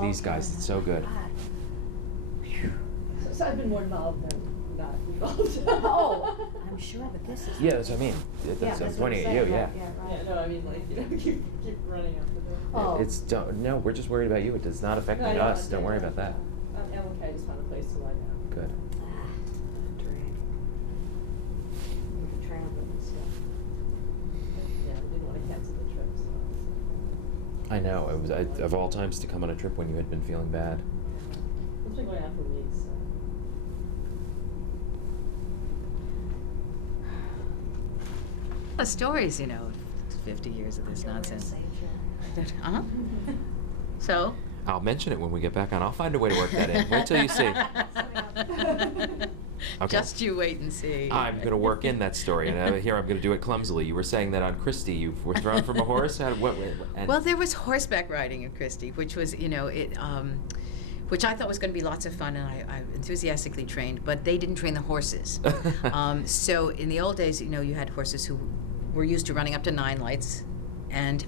these guys. It's so good. So I've been more involved than not involved. Oh, I'm sure, but this is. Yeah, that's what I mean. That's I'm pointing at you. Yeah. Yeah, no, I mean, like, keep running after them. Oh. No, we're just worried about you. It does not affect No, us. Don't worry about that. I'm okay, I just found a place to lie down. Good. Drag. With the travel and stuff. Yeah, I didn't want to cancel the trip, so I was I know. It was of all times to come on a trip when you had been feeling bad. it's been going on for weeks, so. The stories, 50 years of this nonsense. Uh-huh. So? I'll mention it when we get back on. I'll find a way to work that in. Wait till you see. Okay. Just you wait and see. I'm going to work in that story, and here I'm going to do it clumsily. You were saying that on Christie you were thrown from a horse? Well, there was horseback riding in Christie, which was, which I thought was going to be lots of fun, and I enthusiastically trained, but they didn't train the horses. So in the old days, you had horses who were used to running up to 9 lights and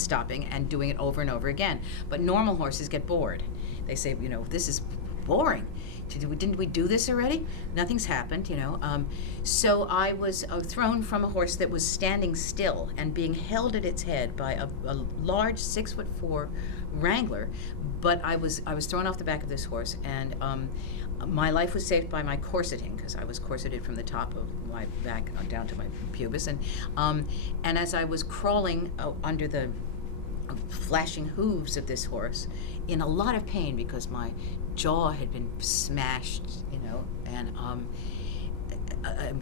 stopping and doing it over and over again. But normal horses get bored. They say, this is boring. Didn't we do this already? Nothing's happened, So I was thrown from a horse that was standing still and being held at its head by a large 6'4" wrangler, but I was thrown off the back of this horse, and my life was saved by my corseting, because I was corseted from the top of my back down to my pubis, and as I was crawling under the flashing hooves of this horse, in a lot of pain because my jaw had been smashed, and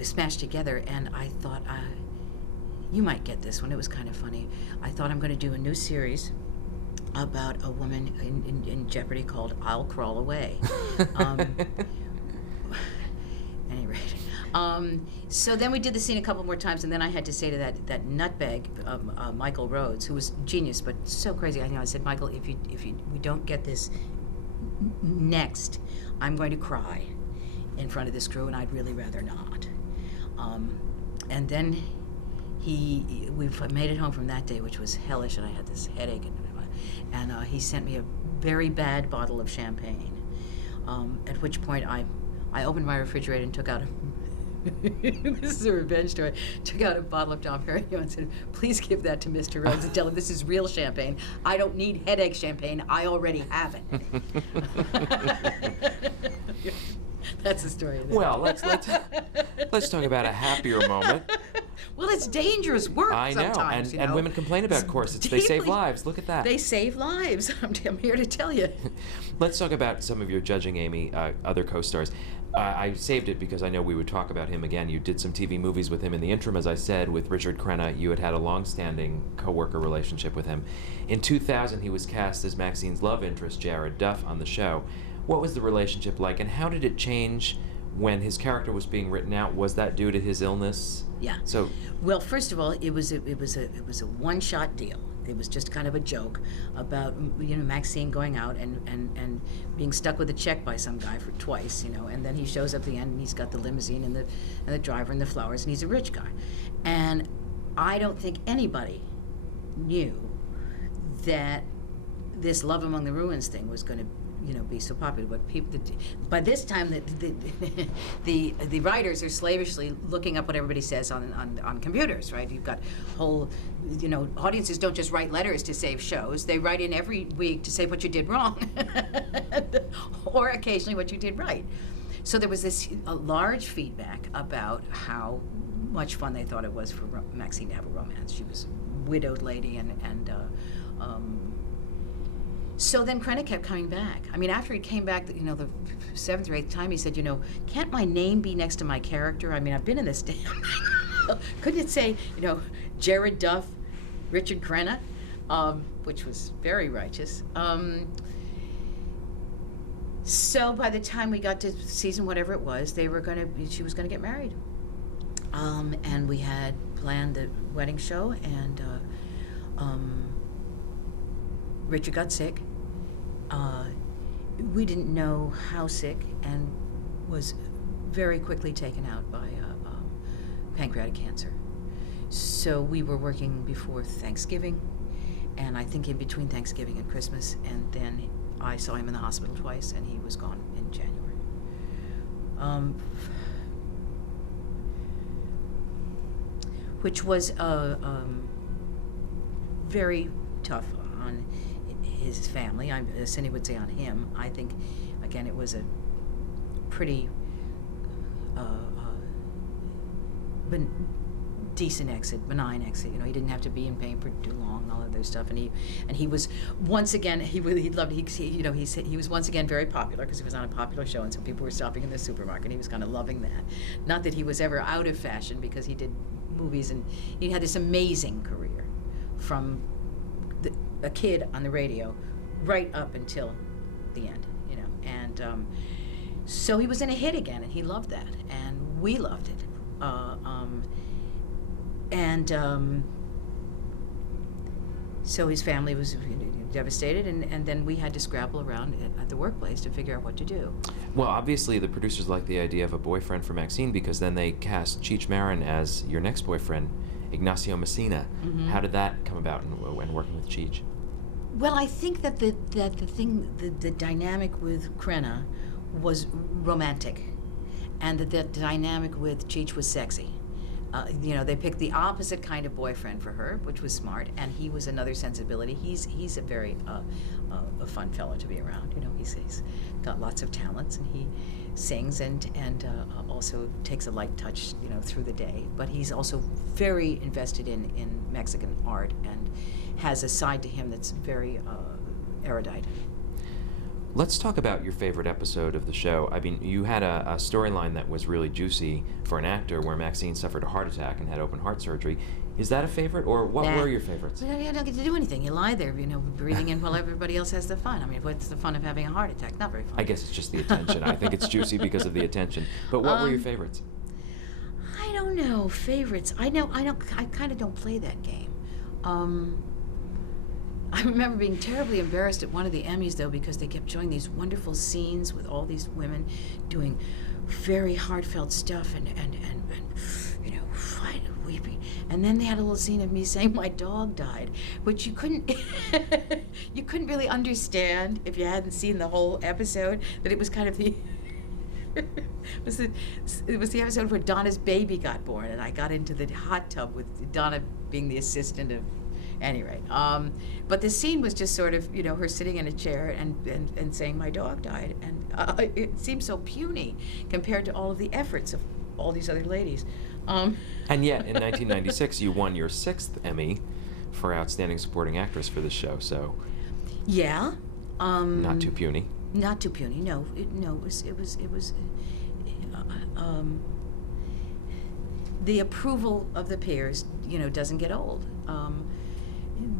smashed together, and I thought, you might get this one. It was kind of funny. I thought I'm going to do a new series about a woman in jeopardy called I'll Crawl Away. At any rate. So then we did the scene a couple more times, and then I had to say to that nutbag, Michael Rhodes, who was genius but so crazy. I said, Michael, if we don't get this next, I'm going to cry in front of this crew, and I'd really rather not. And then we made it home from that day, which was hellish, and I had this headache, and he sent me a very bad bottle of champagne. At which point I opened my refrigerator and took out this is a revenge story. Took out a bottle of Dom Perignon and said, please give that to Mr. Rhodes and tell him this is real champagne. I don't need headache champagne. I already have it. That's the story of that. Well, let's talk about a happier moment. Well, it's dangerous work I know, sometimes, and women complain about corsets. They save lives. Look at that. They save lives. I'm here to tell you. Let's talk about some of your judging, Amy, other co-stars. I saved it because I know we would talk about him again. You did some TV movies with him in the interim, as I said, with Richard Crenna. You had a long-standing co-worker relationship with him. In 2000, he was cast as Maxine's love interest, Jared Duff, on the show. What was the relationship like, and how did it change when his character was being written out? Was that due to his illness? Yeah. So, well, first of all, it was a one-shot deal. It was just kind of a joke about Maxine going out and being stuck with a check by some guy for twice, and then he shows up at the end and he's got the limousine and the driver and the flowers, and he's a rich guy. And I don't think anybody knew that this Love Among the Ruins thing was going to be so popular. But people, by this time, the writers are slavishly looking up what everybody says on computers, right? You've got whole, audiences don't just write letters to save shows. They write in every week to say what you did wrong, or occasionally what you did right. So there was this large feedback about how much fun they thought it was for Maxine to have a romance. She was a widowed lady, and so then Crenna kept coming back. I mean, after he came back, the 7th or 8th time, he said, can't my name be next to my character? I mean, I've been in this damn thing. Couldn't it say, Jared Duff, Richard Crenna, which was very righteous. So by the time we got to season whatever it was, she was gonna get married. And we had planned the wedding show, and Richard got sick. We didn't know how sick, and was very quickly taken out by pancreatic cancer. So we were working before Thanksgiving, and I think in between Thanksgiving and Christmas, and then I saw him in the hospital twice, and he was gone in January. Which was very tough on his family. Cindy would say on him. I think, again, it was a pretty decent exit, benign exit. You know, he didn't have to be in pain for too long and all of those stuff. And he was once again, he was once again very popular because he was on a popular show, and so people were stopping in the supermarket. He was kind of loving that. Not that he was ever out of fashion, because he did movies, and he had this amazing career from a kid on the radio right up until the end, you know. And so he was in a hit again, and he loved that, and we loved it. So his family was devastated, and then we had to scrabble around at the workplace to figure out what to do. Well, obviously the producers liked the idea of a boyfriend for Maxine, because then they cast Cheech Marin as your next boyfriend, Ignacio Messina. Mm-hmm. How did that come about when working with Cheech? Well, I think that the dynamic with Crenna was romantic, and that the dynamic with Cheech was sexy. You know, they picked the opposite kind of boyfriend for her, which was smart, and he was another sensibility. He's a very a fun fellow to be around. You know, he's got lots of talents, and he sings and also takes a light touch, you know, through the day. But he's also very invested in Mexican art and has a side to him that's very erudite. Let's talk about your favorite episode of the show. I mean, you had a storyline that was really juicy for an actor, where Maxine suffered a heart attack and had open heart surgery. Is that a favorite, or what were your favorites? Well, you don't get to do anything. You lie there, you know, breathing in while everybody else has the fun. I mean, what's the fun of having a heart attack? Not very fun. I guess it's just the attention. I think it's juicy because of the attention. But what were your favorites? I don't know. Favorites. I kind of don't play that game. I remember being terribly embarrassed at one of the Emmys, though, because they kept showing these wonderful scenes with all these women doing very heartfelt stuff and you know, weeping. And then they had a little scene of me saying my dog died, which you couldn't you couldn't really understand if you hadn't seen the whole episode, that it was kind of the it was the episode where Donna's baby got born, and I got into the hot tub with Donna being the assistant of any rate. But the scene was just sort of, you know, her sitting in a chair and saying my dog died, and it seemed so puny compared to all of the efforts of all these other ladies. And yet, in 1996, you won your 6th Emmy for Outstanding Supporting Actress for this show, so... Yeah. Not too puny. Not too puny, no. It was the approval of the peers, you know, doesn't get old.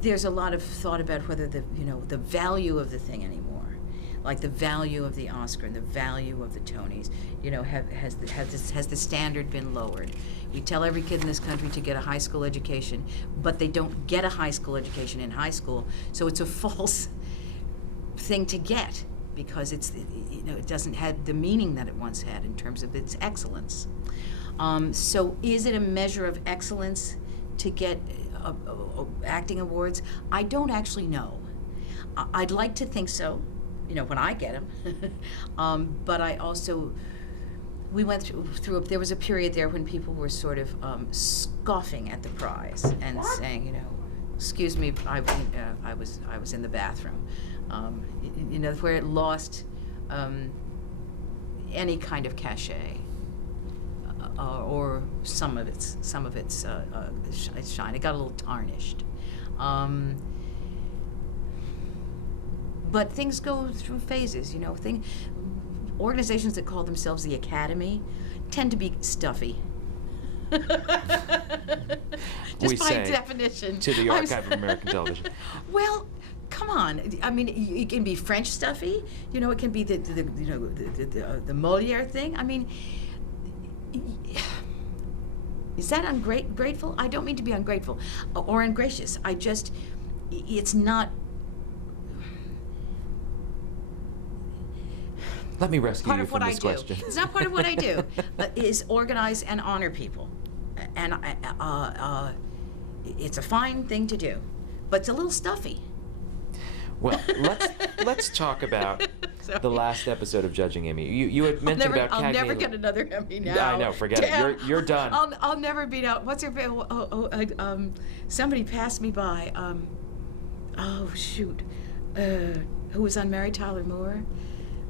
There's a lot of thought about whether the value of the thing anymore, like the value of the Oscar and the value of the Tonys, you know, has the standard been lowered? We tell every kid in this country to get a high school education, but they don't get a high school education in high school, so it's a false thing to get, because it doesn't have the meaning that it once had in terms of its excellence. So is it a measure of excellence to get acting awards? I don't actually know. I'd like to think so, you know, when I get them. But I also, we went through there was a period there when people were sort of scoffing at the prize and saying, you know, excuse me, I was in the bathroom. You know, where it lost any kind of cachet. Or some of its shine. It got a little tarnished. But things go through phases, you know. Organizations that call themselves the Academy tend to be stuffy. Just by definition. To the Archive of American Television. Well, come on. I mean, it can be French stuffy. You know, it can be the Molière thing. I mean, is that ungrateful? I don't mean to be ungrateful or ungracious. It's not. Let me rescue you from this question. It's not part of what I do. Is organize and honor people, and it's a fine thing to do, but it's a little stuffy. Well, let's talk about Sorry. the last episode of Judging Amy. You had mentioned about I'll Cagney. never get another Emmy now. I know, forget Damn. it. You're done. I'll never beat out. What's her? Somebody passed me by. Oh shoot, who was on Mary Tyler Moore?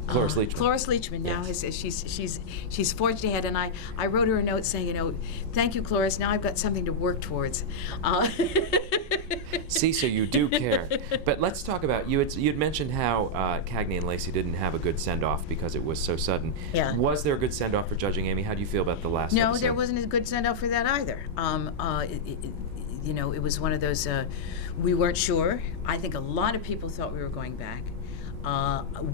Cloris Leachman. Cloris Leachman now Yes. she's forged ahead, and I wrote her a note saying, thank you, Cloris. Now I've got something to work towards. See, so you do care. But let's talk about you'd mentioned how Cagney and Lacey didn't have a good send off because it was so sudden. Yeah. Was there a good send off for Judging Amy? How do you feel about the last No, episode? there wasn't a good send off for that either. It was one of those. We weren't sure. I think a lot of people thought we were going back.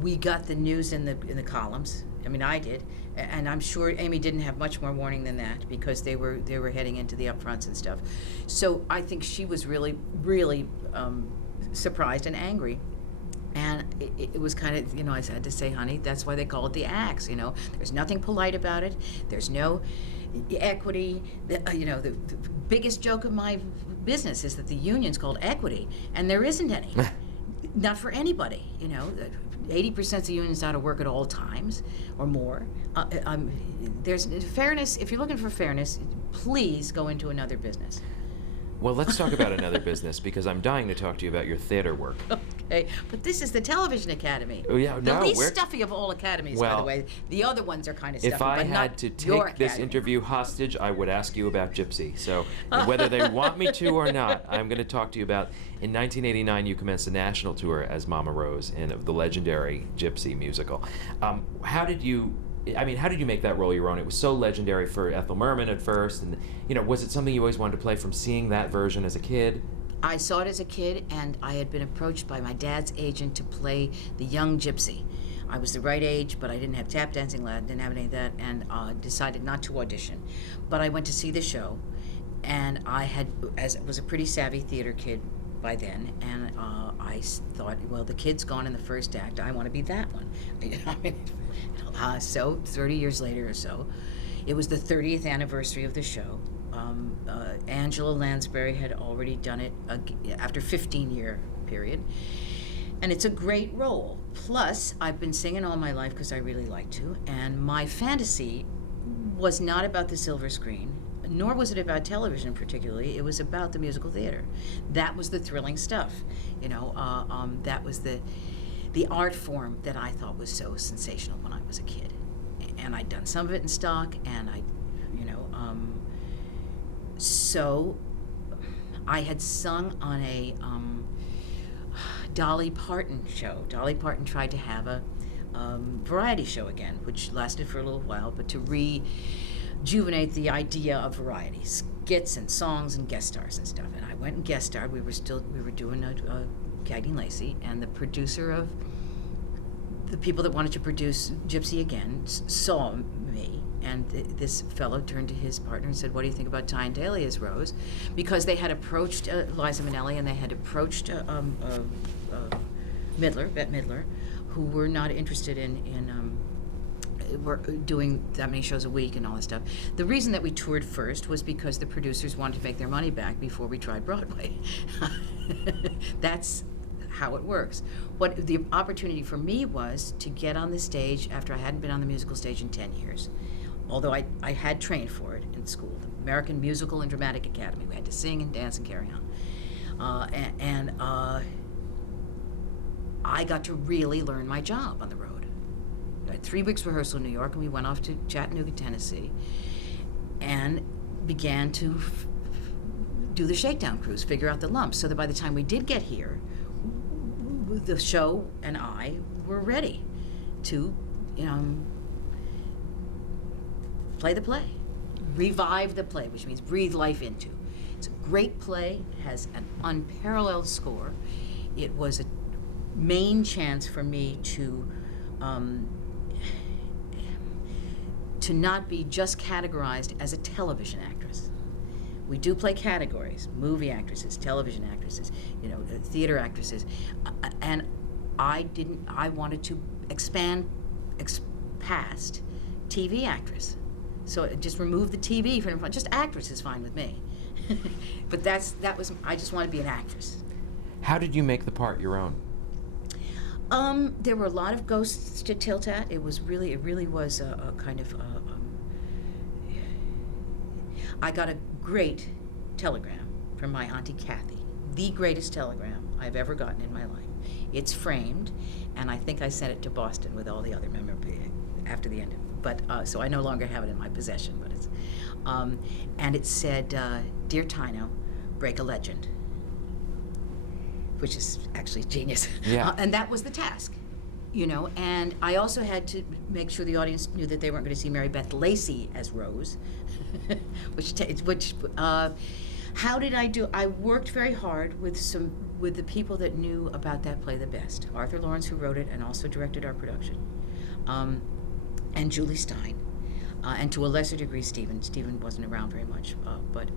We got the news in the columns. I mean, I did, and I'm sure Amy didn't have much more warning than that because they were heading into the upfronts and stuff. So I think she was really, really surprised and angry. And it was kind of, I had to say, honey, that's why they call it the axe. There's nothing polite about it. There's no equity. The biggest joke of my business is that the union's called equity, and there isn't any. Not for anybody, 80% of the union's out of work at all times or more. There's fairness. If you're looking for fairness, please go into another business. Well, let's talk about another business because I'm dying to talk to you about your theater work. Okay, but this is the Television Academy. Oh, yeah, the no, least we're- stuffy of all academies, by Well, the way. The other ones are kind of stuffy, If I but had not to your take this academy. interview hostage, I would ask you about Gypsy. So whether they want me to or not, I'm going to talk to you about. In 1989, you commenced a national tour as Mama Rose in the legendary Gypsy musical. How did you make that role your own? It was so legendary for Ethel Merman at first, and was it something you always wanted to play from seeing that version as a kid? I saw it as a kid, and I had been approached by my dad's agent to play the young Gypsy. I was the right age, but I didn't have tap dancing, didn't have any of that, and decided not to audition. But I went to see the show, and I was a pretty savvy theater kid by then, and I thought, well, the kid's gone in the first act. I want to be that one. So 30 years later or so, it was the 30th anniversary of the show. Angela Lansbury had already done it after 15-year period, and it's a great role. Plus, I've been singing all my life because I really like to, and my fantasy was not about the silver screen, nor was it about television particularly. It was about the musical theater. That was the thrilling stuff, that was the art form that I thought was so sensational when I was a kid. And I'd done some of it in stock, and so I had sung on a Dolly Parton show. Dolly Parton tried to have a variety show again, which lasted for a little while, but to rejuvenate the idea of variety, skits and songs and guest stars and stuff. And I went and guest starred. We were doing Cagney and Lacey, and the producer of the people that wanted to produce Gypsy again saw me, and this fellow turned to his partner and said, what do you think about Tyne Daly as Rose? Because they had approached Liza Minnelli, and they had approached Bette Midler, who were not interested in were doing that many shows a week and all this stuff. The reason that we toured first was because the producers wanted to make their money back before we tried Broadway. That's how it works. What the opportunity for me was to get on the stage after I hadn't been on the musical stage in 10 years. Although I had trained for it in school, the American Musical and Dramatic Academy. We had to sing and dance and carry on. I got to really learn my job on the road. I had 3 weeks rehearsal in New York, and we went off to Chattanooga, Tennessee, and began to do the shakedown cruise, figure out the lumps, so that by the time we did get here, the show and I were ready to, play the play, revive the play, which means breathe life into. It's a great play, has an unparalleled score. It was a main chance for me to not be just categorized as a television actress. We do play categories: movie actresses, television actresses, theater actresses, and I wanted to expand past TV actress. So just remove the TV from just actress is fine with me. But I just want to be an actress. How did you make the part your own? There were a lot of ghosts to tilt at. It really was a kind of. I got a great telegram from my Auntie Kathy, the greatest telegram I've ever gotten in my life. It's framed, and I think I sent it to Boston with all the other memorabilia after the end of it. But so I no longer have it in my possession. But it's, and it said, "Dear Tyno, break a legend," which is actually genius. Yeah. And that was the task, you know. And I also had to make sure the audience knew that they weren't going to see Mary Beth Lacey as Rose, which how did I do? I worked very hard with the people that knew about that play the best. Arthur Lawrence, who wrote it and also directed our production, and Julie Stein, and to a lesser degree Stephen. Stephen wasn't around very much, but.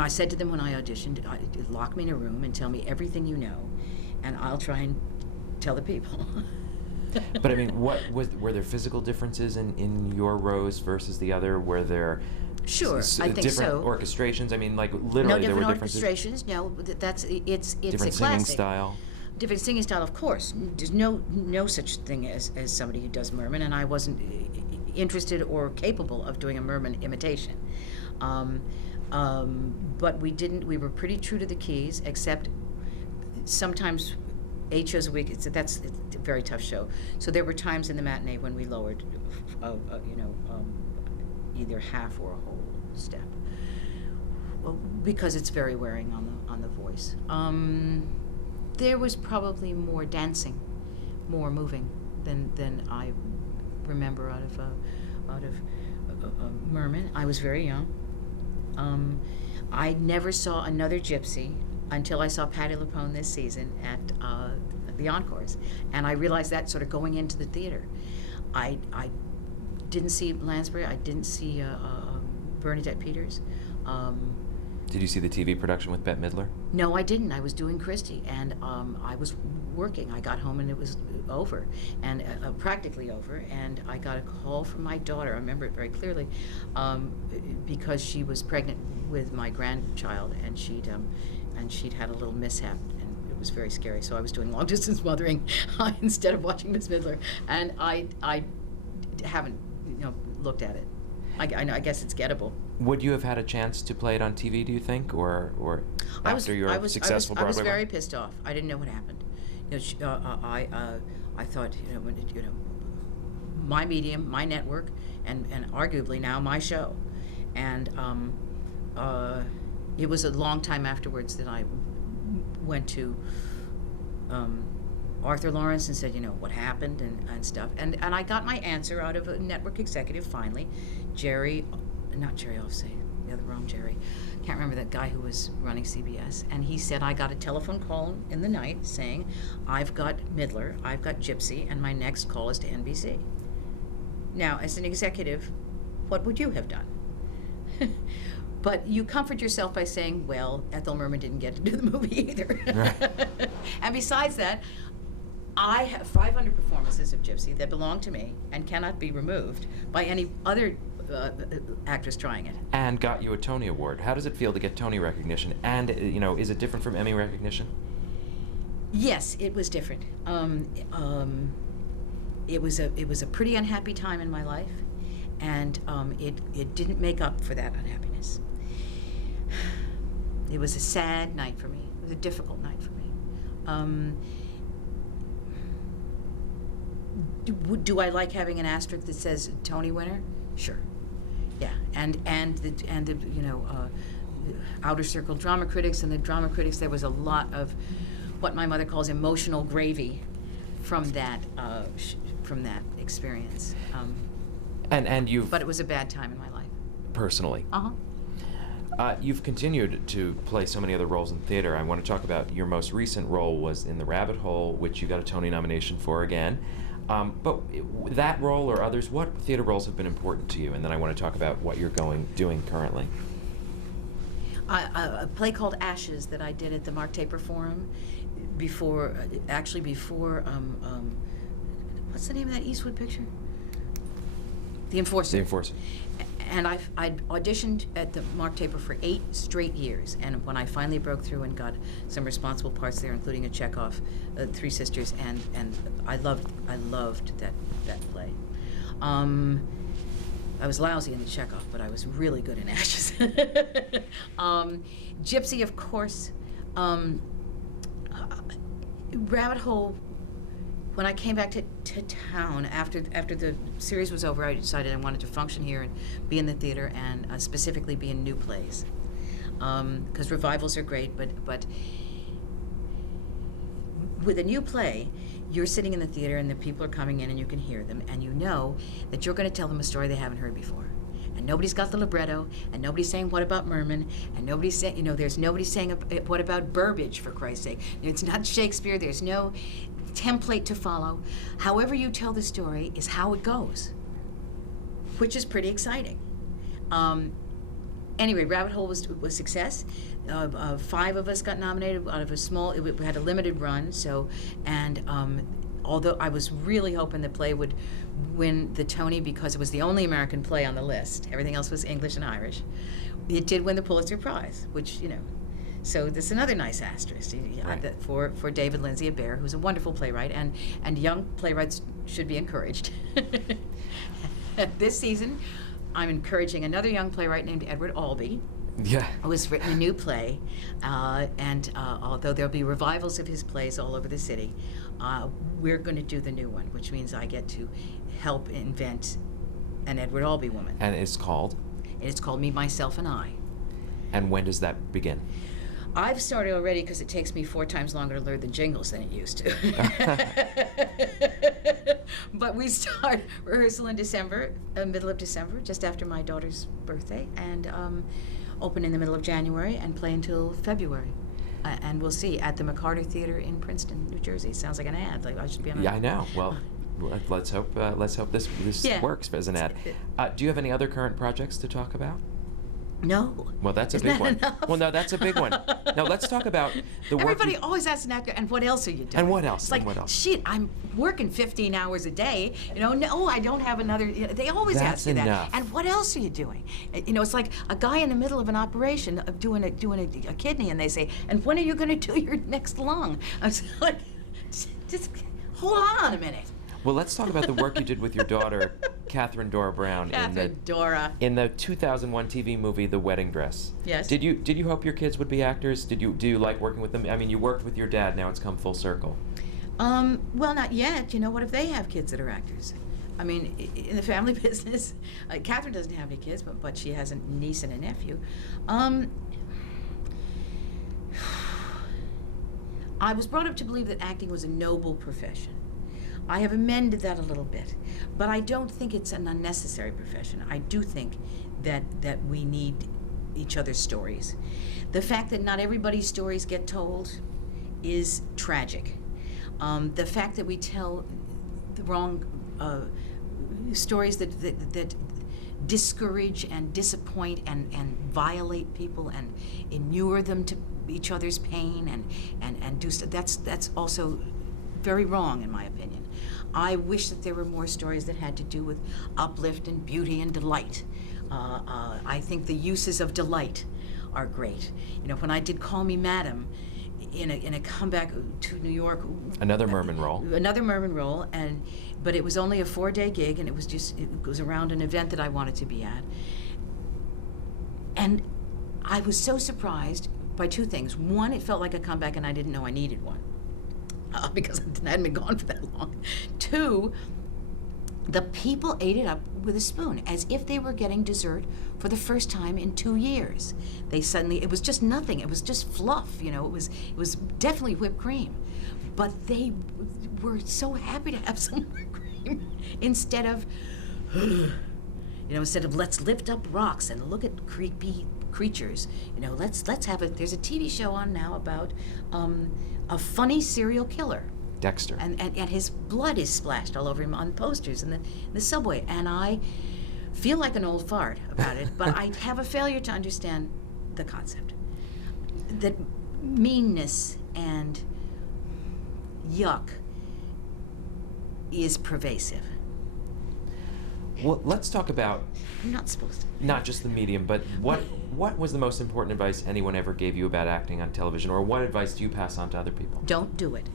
I said to them when I auditioned, lock me in a room and tell me everything you know, and I'll try and tell the people. But I mean, were there physical differences in your Rose versus the other? Were there Sure, I think different so. orchestrations? I mean, like literally No there were different differences. orchestrations. No, it's Different a singing classic. style. Different singing style, of course. There's no such thing as somebody who does Merman, and I wasn't interested or capable of doing a Merman imitation. But we were pretty true to the keys, except sometimes 8 shows a week. That's a very tough show. So there were times in the matinee when we lowered, either half or a whole step, because it's very wearing on the voice. There was probably more dancing, more moving than I remember out of Merman. I was very young. I never saw another Gypsy until I saw Patti LuPone this season at the Encores, and I realized that sort of going into the theater. I didn't see Lansbury. I didn't see Bernadette Peters. Did you see the TV production with Bette Midler? No, I didn't. I was doing Christie, and I was working. I got home and it was over, and practically over. And I got a call from my daughter. I remember it very clearly, because she was pregnant with my grandchild, and she'd had a little mishap, and it was very scary. So I was doing long distance mothering instead of watching Miss Midler, and I haven't looked at it. I guess it's gettable. Would you have had a chance to play it on TV, do you think, or after your successful Broadway I was very run? pissed off. I didn't know what happened. I thought my medium, my network, and arguably now my show, and it was a long time afterwards that I went to Arthur Lawrence and said, what happened and stuff, and I got my answer out of a network executive finally, not Jerry Offsay, the other wrong Jerry. Can't remember that guy who was running CBS. And he said, I got a telephone call in the night saying, I've got Midler, I've got Gypsy, and my next call is to NBC. Now, as an executive, what would you have done? But you comfort yourself by saying, well, Ethel Merman didn't get to do the movie either. Right. And besides that, I have 500 performances of Gypsy that belong to me and cannot be removed by any other actress trying it. And got you a Tony Award. How does it feel to get Tony recognition? And is it different from Emmy recognition? Yes, it was different. It was a pretty unhappy time in my life, and it didn't make up for that unhappiness. It was a sad night for me. It was a difficult night for me. Do I like having an asterisk that says Tony winner? Sure. Yeah, and the outer circle drama critics and the drama critics. There was a lot of what my mother calls emotional gravy from that experience. And you've But it was a bad time in my life. personally. You've continued to play so many other roles in theater. I want to talk about your most recent role was in The Rabbit Hole, which you got a Tony nomination for again. But that role or others, what theater roles have been important to you? And then I want to talk about what you're doing currently. A play called Ashes that I did at the Mark Taper Forum before what's the name of that Eastwood picture? The Enforcer. The Enforcer. And I'd auditioned at the Mark Taper for 8 straight years, and when I finally broke through and got some responsible parts there, including a Chekhov, Three Sisters, and I loved that play. I was lousy in the Chekhov, but I was really good in Ashes. Gypsy, of course. Rabbit Hole. When I came back to town after the series was over, I decided I wanted to function here and be in the theater, and specifically be in new plays. Because revivals are great, but with a new play, you're sitting in the theater and the people are coming in and you can hear them, and you know that you're going to tell them a story they haven't heard before. And nobody's got the libretto, and nobody's saying, what about Merman? And nobody's saying, there's nobody saying, what about Burbage, for Christ's sake? It's not Shakespeare, there's no template to follow. However you tell the story is how it goes, which is pretty exciting. Anyway, Rabbit Hole was success. 5 of us got nominated out of a small. We had a limited run, although I was really hoping the play would win the Tony because it was the only American play on the list. Everything else was English and Irish. It did win the Pulitzer Prize, which so this is another nice asterisk for David Lindsay Bear, who's a wonderful playwright, and young playwrights should be encouraged. This season, I'm encouraging another young playwright named Edward Albee. Yeah. Who has written a new play, and although there'll be revivals of his plays all over the city, we're going to do the new one, which means I get to help invent an Edward Albee woman. And it's called? It's called Me, Myself, and I. And when does that begin? I've started already because it takes me 4 times longer to learn the jingles than it used to. But we start rehearsal in December, middle of December, just after my daughter's birthday, and open in the middle of January and play until February. And we'll see at the McCarter Theater in Princeton, New Jersey. Sounds like an ad. Like I should be on. Yeah, I know. Well, let's hope this works as an ad. Do you have any other current projects to talk about? No. Well, that's a Isn't big that one. enough? Well, no, that's a big one. Now, let's talk about the work. Everybody always asks an actor, and what else are you doing? And what else? It's like, And what else? shit, I'm working 15 hours a day. No, I don't have another. They always That's ask you enough. that. And what else are you doing? It's like a guy in the middle of an operation of doing a kidney, and they say, and when are you going to do your next lung? I'm like, just hold on a minute. Well, let's talk about the work you did with your daughter, Catherine Dora Brown, in the 2001 TV movie The Wedding Dress. Yes. Did you hope your kids would be actors? Do you like working with them? I mean, you worked with your dad. Now it's come full circle. Well, not yet. What if they have kids that are actors? I mean, in the family business, Catherine doesn't have any kids, but she has a niece and a nephew. I was brought up to believe that acting was a noble profession. I have amended that a little bit, but I don't think it's an unnecessary profession. I do think that we need each other's stories. The fact that not everybody's stories get told is tragic. The fact that we tell the wrong stories that discourage and disappoint and violate people and inure them to each other's pain and do that's also very wrong, in my opinion. I wish that there were more stories that had to do with uplift and beauty and delight. I think the uses of delight are great. When I did Call Me Madam, in a comeback to New York, Another Merman role. But it was only a 4-day gig, and it was around an event that I wanted to be at. And I was so surprised by 2 things. One, it felt like a comeback, and I didn't know I needed one. Because I hadn't been gone for that long. 2, the people ate it up with a spoon, as if they were getting dessert for the first time in 2 years. It was just nothing. It was just fluff, It was definitely whipped cream. But they were so happy to have some whipped cream instead of let's lift up rocks and look at creepy creatures. Let's have it. There's a TV show on now about a funny serial killer. Dexter. And his blood is splashed all over him on posters in the subway. And I feel like an old fart about it, but I have a failure to understand the concept. That meanness and yuck is pervasive. Well, let's talk about I'm not supposed to. not just the medium, but what was the most important advice anyone ever gave you about acting on television, or what advice do you pass on to other people? Don't do it.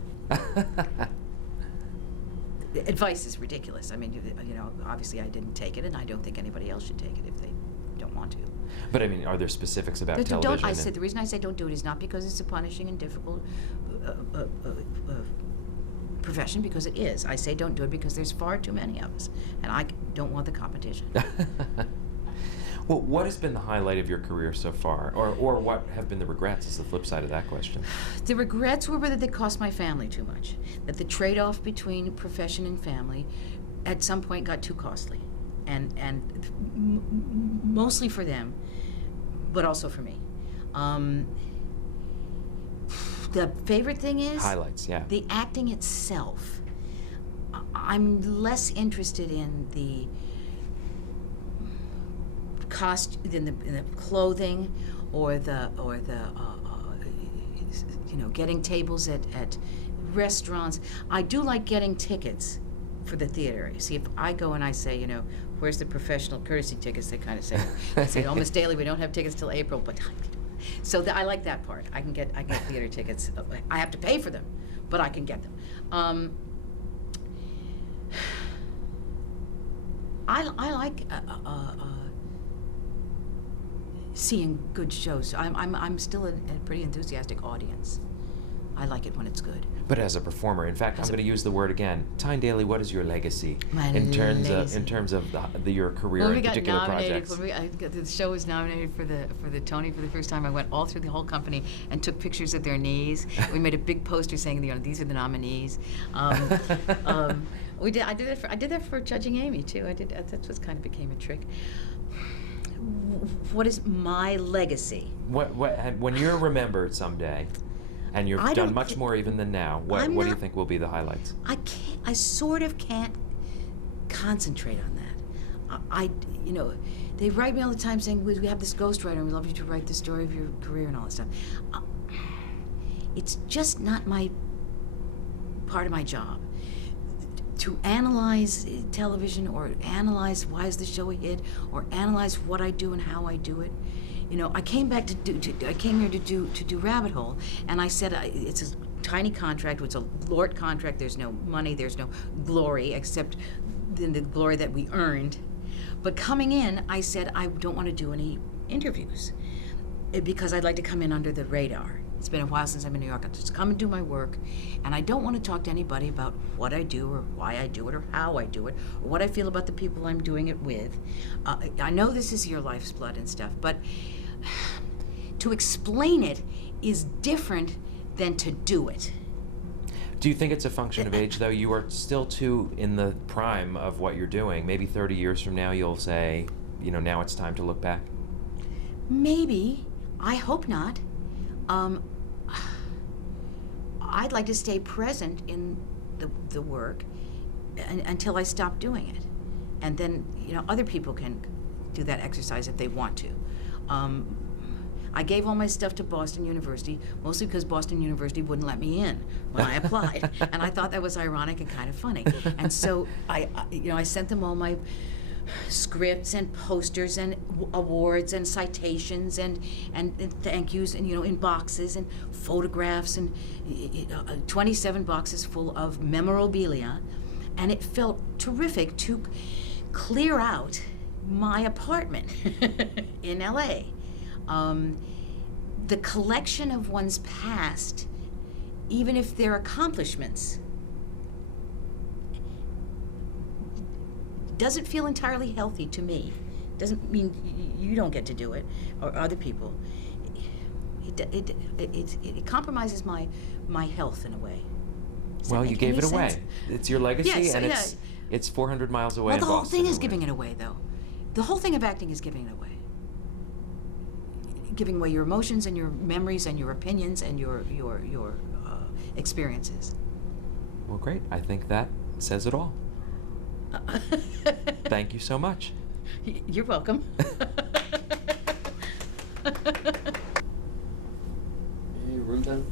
Advice is ridiculous. I mean, you know, obviously I didn't take it, and I don't think anybody else should take it if they don't want to. But I mean, are there specifics about Don't- television? I said the reason I say don't do it is not because it's a punishing and difficult profession, because it is. I say don't do it because there's far too many of us, and I don't want the competition. Well, what has been the highlight of your career so far, or what have been the regrets? Is the flip side of that question. The regrets were that they cost my family too much. That the trade-off between profession and family at some point got too costly. And mostly for them, but also for me. The favorite thing is Highlights, yeah. the acting itself. I'm less interested in the in the clothing or the you know, getting tables at restaurants. I do like getting tickets for the theater. You see, if I go and I say, you know, where's the professional courtesy tickets, they kind of say, oh, Miss Daly, we don't have tickets till April, but so I like that part. I get theater tickets. I have to pay for them, but I can get them. I like seeing good shows. I'm still a pretty enthusiastic audience. I like it when it's good. But as a performer, in fact, I'm going to use the word again. Tyne Daly, what is your legacy My in terms legacy. of your career When and we got particular nominated, projects? the show was nominated for the Tony for the first time. I went all through the whole company and took pictures of their knees. We made a big poster saying, you know, these are the nominees. We did. I did that for Judging Amy too. That's what kind of became a trick. What is my legacy? When you're remembered someday, and you've I done don't much thi- more even than now, what do you think will be the highlights? I sort of can't concentrate on that. You know, they write me all the time saying, we have this ghostwriter and we love you to write the story of your career and all that stuff. It's just not my part of my job. To analyze television or analyze why is the show a hit or analyze what I do and how I do it. You know, I came back I came here to do Rabbit Hole, and I said it's a tiny contract. It's a LORT contract. There's no money. There's no glory except in the glory that we earned. But coming in, I said I don't want to do any interviews because I'd like to come in under the radar. It's been a while since I'm in New York. I just come and do my work, and I don't want to talk to anybody about what I do or why I do it or how I do it or what I feel about the people I'm doing it with. I know this is your life's blood and stuff, but to explain it is different than to do it. Do you think it's a function of age, though? You are still too in the prime of what you're doing. Maybe 30 years from now you'll say, you know, now it's time to look back. Maybe. I hope not. I'd like to stay present in the work until I stop doing it. And then, you know, other people can do that exercise if they want to. I gave all my stuff to Boston University, mostly because Boston University wouldn't let me in when I applied. And I thought that was ironic and kind of funny. And so I sent them all my scripts and posters and awards and citations and thank yous and, you know, in boxes and photographs and 27 boxes full of memorabilia. And it felt terrific to clear out my apartment in LA. The collection of one's past, even if they're accomplishments, doesn't feel entirely healthy to me. Doesn't mean you don't get to do it or other people. It compromises my health in a way. Does that Well, you make gave any it away. sense? It's your legacy, Yes, and yeah. it's 400 miles away Well, in the whole Boston. thing is giving it away, though. The whole thing of acting is giving it away. Giving away your emotions and your memories and your opinions and your experiences. Well, great. I think that says it all. Thank you so much. You're welcome. Hey, room done?